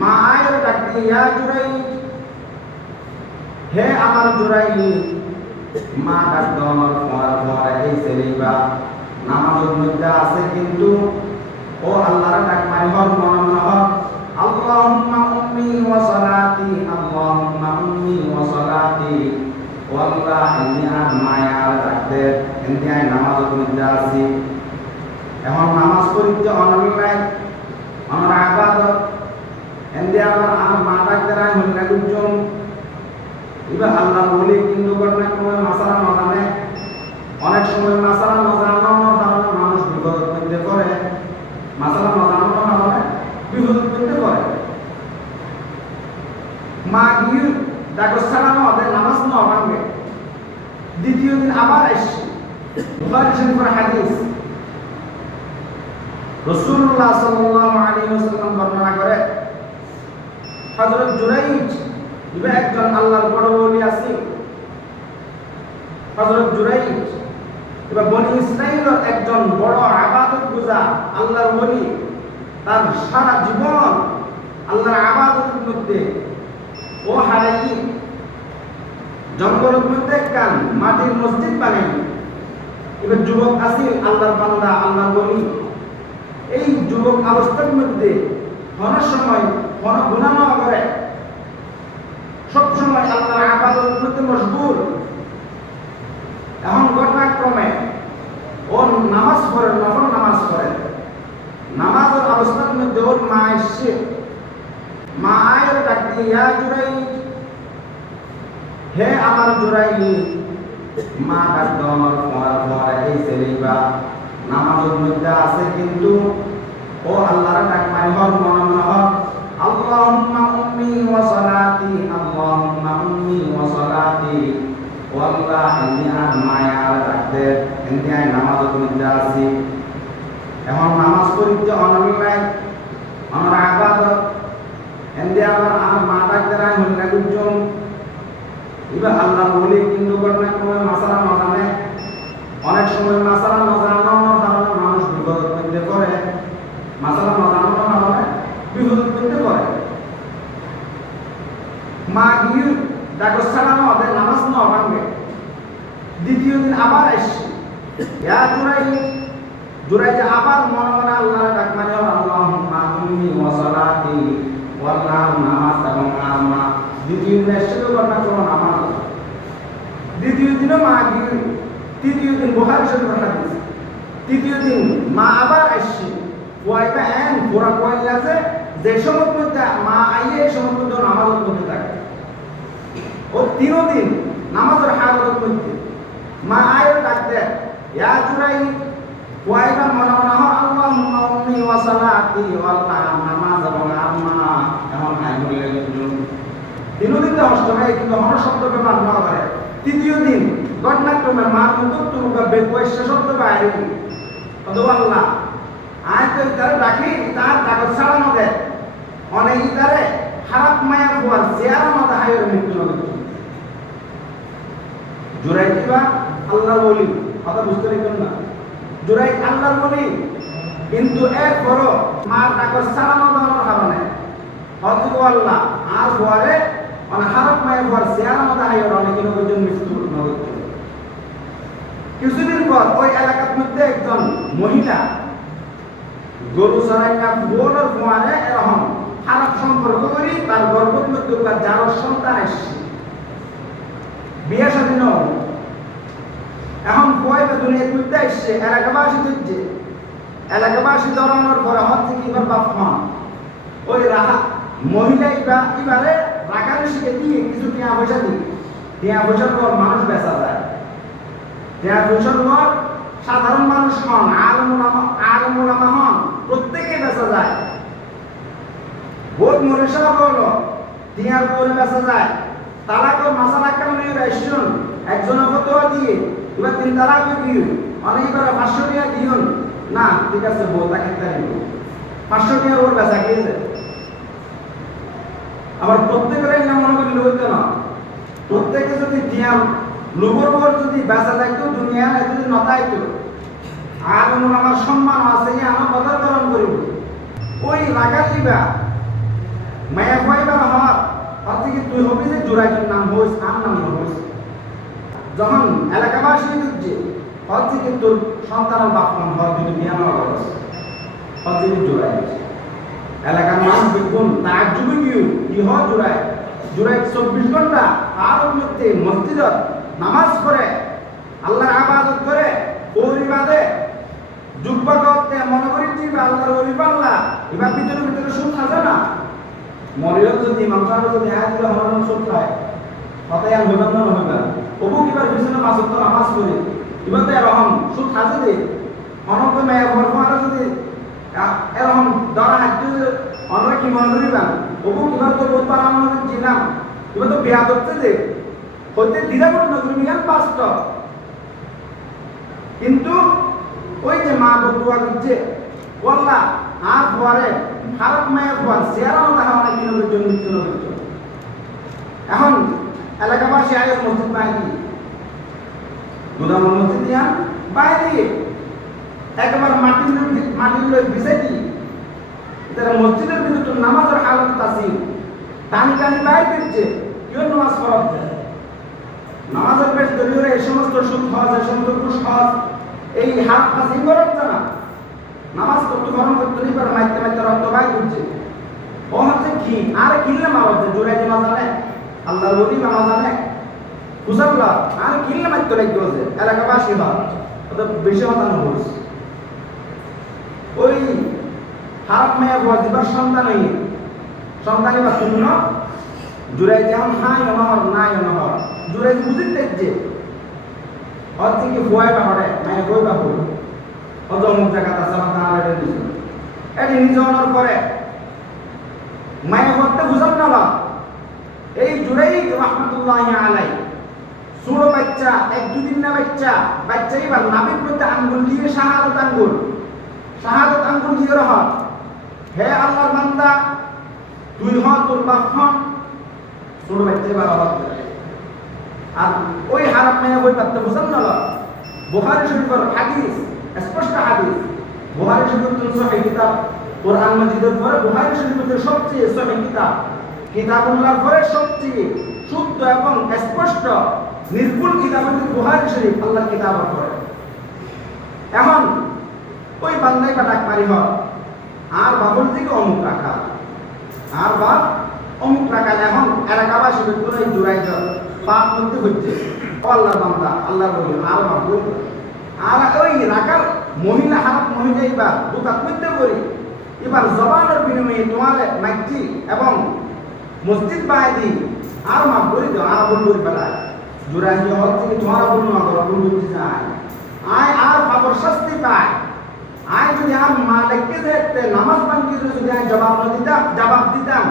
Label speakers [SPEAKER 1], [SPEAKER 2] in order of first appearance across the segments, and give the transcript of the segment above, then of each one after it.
[SPEAKER 1] মা আয়ের ডাক ইয়া জুরাই হে আমার জুরাই মা ডাক আমার ফোয়ার ফোয়ার এই ছেলেবা নামাজের মধ্যে আছে কিন্তু, ও আল্লাহর ডাক মারি হর মনে মনে হর আল্লাহুম্মা উম্মি ওয়া সালাতি, আল্লাহুম্মা উম্মি ওয়া সালাতি। ও আল্লাহ ইন্নি আর মায়ার ডাকতে ইন্নি আই নামাজের মধ্যে আছি। এখন নামাজ পড়িতে অনলাইন আমার আবাদত এন্দি আমার আমার মা রাই হইনা এবার আল্লাহ বলি কিন্তু করনা কোনো মাসালা না অনেক সময় মাসালা না জানানোর কারণে মানুষ বিপদ করতে করে মাসালা না জানানোর কারণে বিপদ করতে করে মা গিয়ে ডাকো সালানো ওদের নামাজ না ভাঙবে দ্বিতীয় দিন আবার আসছে। বুখারী শরীফের হাদিস। রাসূলুল্লাহ সাল্লাল্লাহু আলাইহি ওয়াসাল্লাম বর্ণনা করে হযরত জুরাইজ একজন আল্লাহর বড় ওলি আছে। হযরত জুরাইজ এবার বনি ইসরাইলের একজন বড় আবাদত গুজার আল্লাহর ওলি। তার সারা জীবন আল্লাহর আবাদতের মধ্যে ও হারাই জঙ্গলের মধ্যে কান মাটির মসজিদ বানাই। এবার যুবক আসিল আল্লাহর বান্দা, আল্লাহর ওলি। এই যুবক অবস্থার মধ্যে ঘন সময় গুণানো করে। সবসময় আল্লাহর আবাদত মধ্যে মশগুল। এখন ঘটনাক্রমে ও নামাজ পড়ে, নফল নামাজ পড়ে। নামাজের অবস্থার মধ্যে ওর মা এসছে। মা আয়ের ডাক দিয়ে জুরাই হে আমার জুরাই মা ডাক আমার ফোয়ার ফোয়ার এই ছেলেবা নামাজের মধ্যে আছে কিন্তু ও আল্লাহর ডাক মারি হর মনে সালাতি আল্লাহুম্মা উম্মি ওয়া সালাতি ও আল্লাহ ইন্নি আর মায়ার ডাকতে ইন্নি আই নামাজের মধ্যে আছি এখন নামাজ পড়িতে অনলাইন আমার আবাদত এন্দি আমার আমার মা ডাকতে রাই হন্না গুজন এবার আল্লাহ বলি কিন্তু কোনো মাসালা না জানে অনেক সময় মাসালা না জানানোর কারণে মানুষ বিপদ করতে করে মাসালা না জানানোর কারণে বিপদ করতে করে মা গিয়ে ডাকো সালানো ওদের নামাজ না ভাঙবে দ্বিতীয় দিন আবার আসছে ইয়া জুরাই জুরাই যে আবার মনে মনে আল্লাহ ডাক মানে আল্লাহুম্মা উম্মি ওয়া সালাতি ওয়াল নামাজ এবং আমা দ্বিতীয় দিন এসে তো বর্ণনা করো, নামাজ দ্বিতীয় দিনও মা গিয়ে, তৃতীয় দিন বুখারী শরীফের হাদিস তৃতীয় দিন মা আবার আসছে। ওয়াইবা এন পুরা কইল আছে যে সময় মা আইয়ে এই সময় নামাজের মধ্যে থাকে। ও তিনও দিন নামাজের হালতের মধ্যে মা আয়ের ডাকতে ইয়া জুরাই ওয়াইবা মনে মনে হয় আল্লাহুম্মা উম্মি ওয়া সালাতি ওয়াল নামাজ এবং আম্মা এমন আই বলে তিনও দিন তো অষ্টমে কিন্তু হর শব্দ ব্যবহার না করে তৃতীয় দিন ঘটনাক্রমে মা কিন্তু তুমি বেকুয়াইশা শব্দ বাইরে অথবা আল্লাহ আয় তো তারে ডাকি তার কাগজ ছাড়ানো দেয় অনেক তারে খারাপ মায়া ফুয়ার চেয়ার মতো হাইয়ের মৃত্যু নগদ জোরাই কিবা আল্লাহ বলি কথা বুঝতে পারবেন না জোরাই আল্লাহ বলি, কিন্তু এক বড় মার কাগজ ছাড়ানো দেওয়ার কারণে। হয়তো আল্লাহ আর ফুয়ারে মানে খারাপ মায়া ফুয়ার চেয়ার মতো হাইয়ের অনেক নগদ মৃত্যু কিছুদিন পর ওই এলাকার মধ্যে একজন মহিলা, গরু না বোনের ফোয়ারে এরকম খারাপ সম্পর্ক করি তার গর্ভের মধ্যে তার যার সন্তান এসছে। বিয়ে স্বাধীন এখন কয়টা দুনিয়া তুলতে এসছে এলাকাবাসী তুলছে এলাকাবাসী ধরানোর পরে হচ্ছে কি এবার বাপ হন ওই রাহা, মহিলা ইবা এবারে রাখানুষিকে দিয়ে কিছু টিয়া পয়সা দিই টিয়া পয়সার পর মানুষ বেচা যায়। টিয়া পয়সার পর সাধারণ মানুষ হন আলমুলামা আলমুলামা হন প্রত্যেকে বেচা যায়। ভোট মনীষা হলো টিয়ার করে বেচা যায়। তালাকও মাসালা কামনি রাইশুন একজনের ফতোয়া দিয়ে এবার তিন তালাক দিও অনেক এবার পাঁচশো টাকা দিও না, ঠিক আছে, বউ, তাকে তারিখ পাঁচশো টাকা ওর বেচা গিয়েছে আবার প্রত্যেকের না মনে করি লোক না। প্রত্যেকে যদি টিয়া লোকের উপর যদি বেচা থাকতো দুনিয়া যদি নতাইতো আর আমার সম্মান আছে আমার বদল গ্রহণ করিব ওই রাখার লিবা। মায়া কয়বার হওয়ার অর্থে কি তুই হবি যে জোড়াইটার নাম হইস আর নাম হইস? যখন এলাকাবাসী দিচ্ছে অর্থে কি তোর সন্তানের বাপ নাম হয় যদি বিয়া না হওয়া অর্থে কি জোড়াই এলাকার মানুষ দেখুন তার যুগে কি কি হয় জোড়ায় জোড়ায় চব্বিশ ঘণ্টা আর মধ্যে মসজিদত নামাজ পড়ে, আল্লাহর আবাদত করে পরিবাদে যুগপথে মনে করি যে আল্লাহর ওলি পাল্লা, এবার ভিতরে ভিতরে সুখ থাকে না? মরিয়ত যদি সাহেব যদি আয়াত দিলে সুখ খায় কথাই আর হইবার না। অবু কিবার পিছনে পাঁচ ওয়াক্ত নামাজ পড়ে এবার তো এরকম সুখ থাকে দে অনন্ত মেয়ে ঘর আমরা কি মনে করিবান অবু কিবার তো এবার তো বিয়া করতে দে হইতে দ্বিধাপূর্ণ করি মিয়ান বাস্তব কিন্তু ওই যে মা বদুয়া দিচ্ছে বললা আর পরে খারাপ মেয়ে পর চেয়ারাও দেখা অনেক কিলোমিটার জন্য এখন এলাকাবাসী মসজিদ বাইরে গুদামের মসজিদ দিয়া বাইরে একবার দি মসজিদের ভিতরে নামাজের হালত টানি টানি বাইরে দিচ্ছে। কেউ নামাজ পড়াচ্ছে নামাজের পেশ দলীয় এই সমস্ত সুখ হজ, এই সমস্ত এই হাত পাস এই করাচ্ছে না। নামাজ করতে গরম করতে নেই, পারে মাইতে মাইতে রক্ত বাই করছে ও হচ্ছে কি আর কিনলে মা হচ্ছে জোড়াই দিমা জানে আল্লাহর বলি মামা জানে কুসাবলা আর হচ্ছে এলাকাবাসী হয়। ওদের বেশি হতানো হচ্ছে ওই হারাপ মেয়ে সন্তান হইয়ে সন্তানই বা শূন্য। জুড়াই যেমন হাই অনহর নাই অনহর জুড়াই বুঝিতে যে অর্থে কি ভয় বা হরে মায়ে ভয় বা হল অত জায়গা আছে, আমার দাঁড়া এটা নিজে অনর করে। মায়ে করতে বুঝান না এই জুড়াই রহমতুল্লাহ আলাই ছোট বাচ্চা, এক দুদিন না বাচ্চা বাচ্চা এবার নাবির মধ্যে আঙ্গুল দিয়ে শাহাদত আঙ্গুল শাহাদত আঙ্গুল দিয়ে রহ হে আল্লাহর বান্দা, তুই হ, তোর বাপ হন ছোট বাচ্চা এবার অভাব আর ওই হারাপ মেয়ে বই পাত্র বুঝান না বুখারী শরীফের হাদিস, স্পষ্ট হাদিস। বুখারী শরীফের সহিহ কিতাব, কোরআন মাজিদের পরে বুখারী শরীফের সবচেয়ে সহিহ কিতাব। কিতাবুল্লাহর পরে সবচেয়ে শুদ্ধ এবং স্পষ্ট, নির্ভুল কিতাব হচ্ছে বুখারী শরীফ, আল্লাহর কিতাবের পরে এখন ওই বান্দাই ডাক মারি হয় আর বাবুল থেকে অমুক রাখা। আর বাপ, অমুক রাখা, এখন এলাকাবাসী করে জোড়াই যায় পাপ মধ্যে হচ্ছে। আল্লাহর বান্দা, আল্লাহর বলি, আর বাপ আর ওই রাখার মহিলা হারাপ মহিলা এবার মধ্যে করি এবার জবানের বিনিময়ে তোমার মাইজি এবং মসজিদ বাই দি আর মাপ করি তো, আর বল করি ফেলায় জোড়াই দিয়ে হল থেকে তোমার বল না করো, বল করতে চায় আয় আর পাপর শাস্তি পায়। আয় যদি আর মালিককে দেখতে, নামাজ বাঙ্গি যদি আয় জবাব না দিতাম, জবাব দিতাম,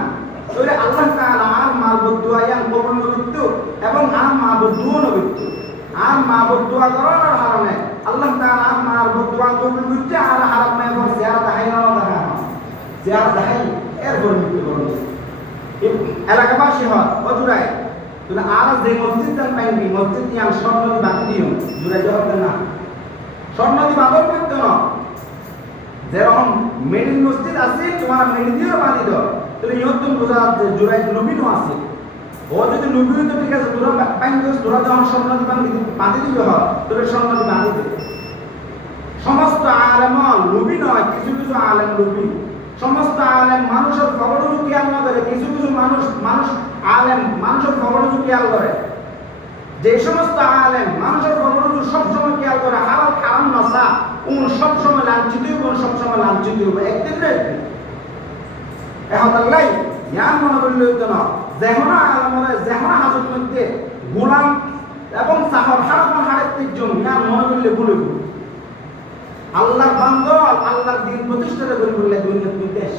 [SPEAKER 1] তাহলে আল্লাহ তাআলা আর মা বদুয়া ইয়ান কবুল নবিত্য এবং আর মা বদুয়া নবিত্য আর মা বদুয়া করার কারণে আল্লাহ তাআলা আর মা বদুয়া কবুল করছে আর হারাম মে বল জিয়ারা দেখাই না। দেখা জিয়ারা দেখাই এর বল এলাকাবাসী হয় ও জুড়াই তাহলে আর যে মসজিদ যান পাইনি মসজিদ নিয়ে আমি স্বর্ণ বাতি দিও জুড়াই যাওয়ার না। স্বর্ণ দি বাদর করতে না যেরকম মেডিন মসজিদ আছে, তোমার মেডিন দিয়েও বাঁধি দাও তাহলে ইহতুন বোঝা যাচ্ছে জোড়াই নবীনও আছে। ও যদি নবী তো ঠিক আছে তোরা বাইন দিস তোরা যখন স্বর্ণ দিবান বাঁধি দিবে হয় তোরা স্বর্ণ দি বাঁধি দে সমস্ত আলেম নবী নয়, কিছু কিছু আলেম নবী। সমস্ত আলেম মানুষের খবরও খেয়াল না করে, কিছু কিছু মানুষ মানুষ আলেম মানুষের খবরও খেয়াল করে। যে সমস্ত আলেম মানুষের খবর সবসময় খেয়াল করে হারাল হারাম নসা উন সবসময় লাঞ্ছিত হইব সবসময় লাঞ্ছিত একদিন না একদিন। মনে করলে হইতো না। যেহনা যেহনা হাজত মধ্যে গোলাম এবং সাহর হারাম হারের মনে করলে ভুলে আল্লাহর বান্ধব আল্লাহর দিন প্রতিষ্ঠা করে করলে দুই নির্দেশ